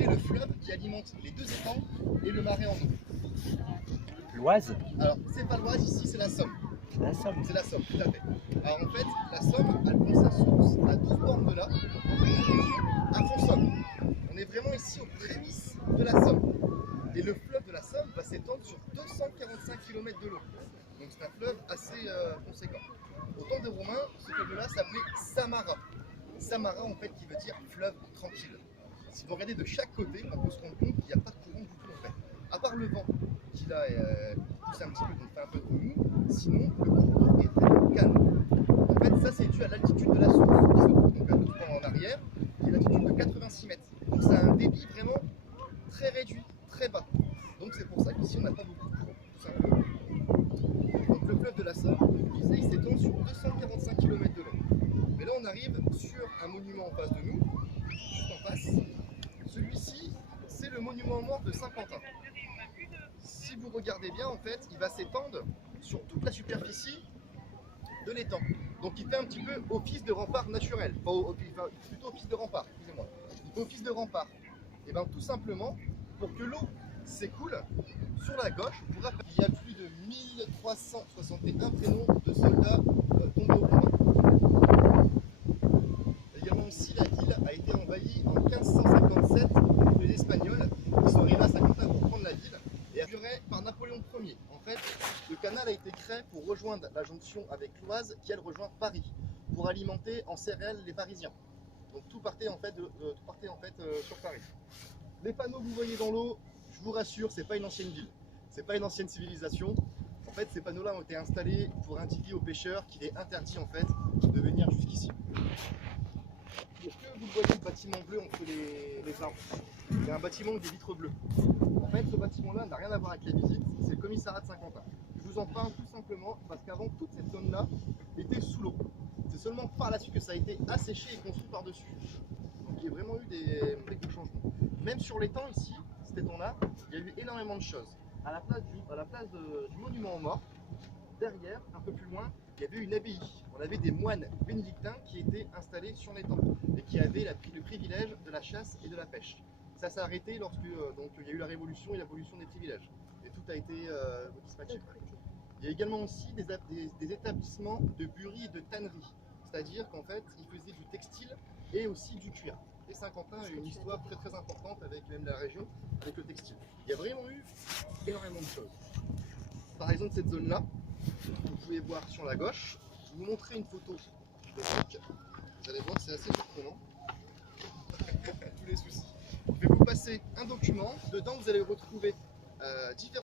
Quel est le fleuve qui alimente les deux étangs et le marais en eau? L'Oise? Alors, c'est pas l'Oise, ici c'est la Somme. La Somme. C'est la Somme, tout à fait. Alors en fait, la Somme, elle prend sa source à 12 bornes de là, à Font-Somme. On est vraiment ici aux prémices de la Somme. Et le fleuve de la Somme va s'étendre sur 245 km de l'eau. Donc c'est un fleuve assez conséquent. Au temps des Romains, ce fleuve-là s'appelait Samara. Samara en fait qui veut dire fleuve tranquille. Si vous regardez de chaque côté, on peut se rendre compte qu'il n'y a pas de courant du tout en fait. À part le vent qui là pousse un petit peu, donc fait un peu de remous, sinon le cours d'eau est vraiment calme. En fait ça c'est dû à l'altitude de la source qui se trouve donc à 2 points en arrière, qui est l'altitude de 86 mètres. Donc c'est un débit vraiment très réduit, très bas. Donc c'est pour ça qu'ici on n'a pas beaucoup de courant, tout simplement. Donc le fleuve de la Somme, comme je vous disais, il s'étend sur 245 km de long. Mais là on arrive sur un monument en face de nous, juste en face. Celui-ci, c'est le monument aux morts de Saint-Quentin. Si vous regardez bien, en fait, il va s'étendre sur toute la superficie de l'étang. Donc il fait un petit peu office de rempart naturel. Enfin, plutôt office de rempart, excusez-moi. Il fait office de rempart. Et bien tout simplement, pour que l'eau s'écoule, sur la gauche, vous rappelez, il y a plus de 1361 prénoms de soldats tombés au combat. Également aussi, la ville a été envahie en 1557 par les Espagnols qui sont arrivés à Saint-Quentin pour prendre la ville et assurée par Napoléon Ier. En fait, le canal a été créé pour rejoindre la jonction avec l'Oise qui elle rejoint Paris pour alimenter en céréales les Parisiens. Donc tout partait en fait, sur Paris. Les panneaux que vous voyez dans l'eau, je vous rassure, c'est pas une ancienne ville, c'est pas une ancienne civilisation. En fait, ces panneaux-là ont été installés pour indiquer aux pêcheurs qu'il est interdit en fait de venir jusqu'ici. Est-ce que vous voyez le bâtiment bleu entre les arbres? Il y a un bâtiment avec des vitres bleues. En fait, ce bâtiment-là n'a rien à voir avec la visite, c'est le commissariat de Saint-Quentin. Je vous en parle tout simplement parce qu'avant, toute cette zone-là était sous l'eau. C'est seulement par la suite que ça a été asséché et construit par-dessus. Donc il y a vraiment eu des gros changements. Même sur l'étang ici, cet étang-là, il y a eu énormément de choses. À la place du monument aux morts, derrière, un peu plus loin, il y avait une abbaye. On avait des moines bénédictins qui étaient installés sur l'étang et qui avaient le privilège de la chasse et de la pêche. Ça s'est arrêté lorsque il y a eu la Révolution et l'abolition des privilèges. Et tout a été dispatché. Il y a également aussi des établissements de buerie et de tannerie. C'est-à-dire qu'en fait, ils faisaient du textile et aussi du cuir. Et Saint-Quentin a une histoire très très importante avec même la région, avec le textile. Il y a vraiment eu énormément de choses. Par exemple, cette zone-là, vous pouvez voir sur la gauche, je vais vous montrer une photo de Franck. Vous allez voir, c'est assez surprenant. Tous les soucis. Je vais vous passer un document. Dedans, vous allez retrouver différents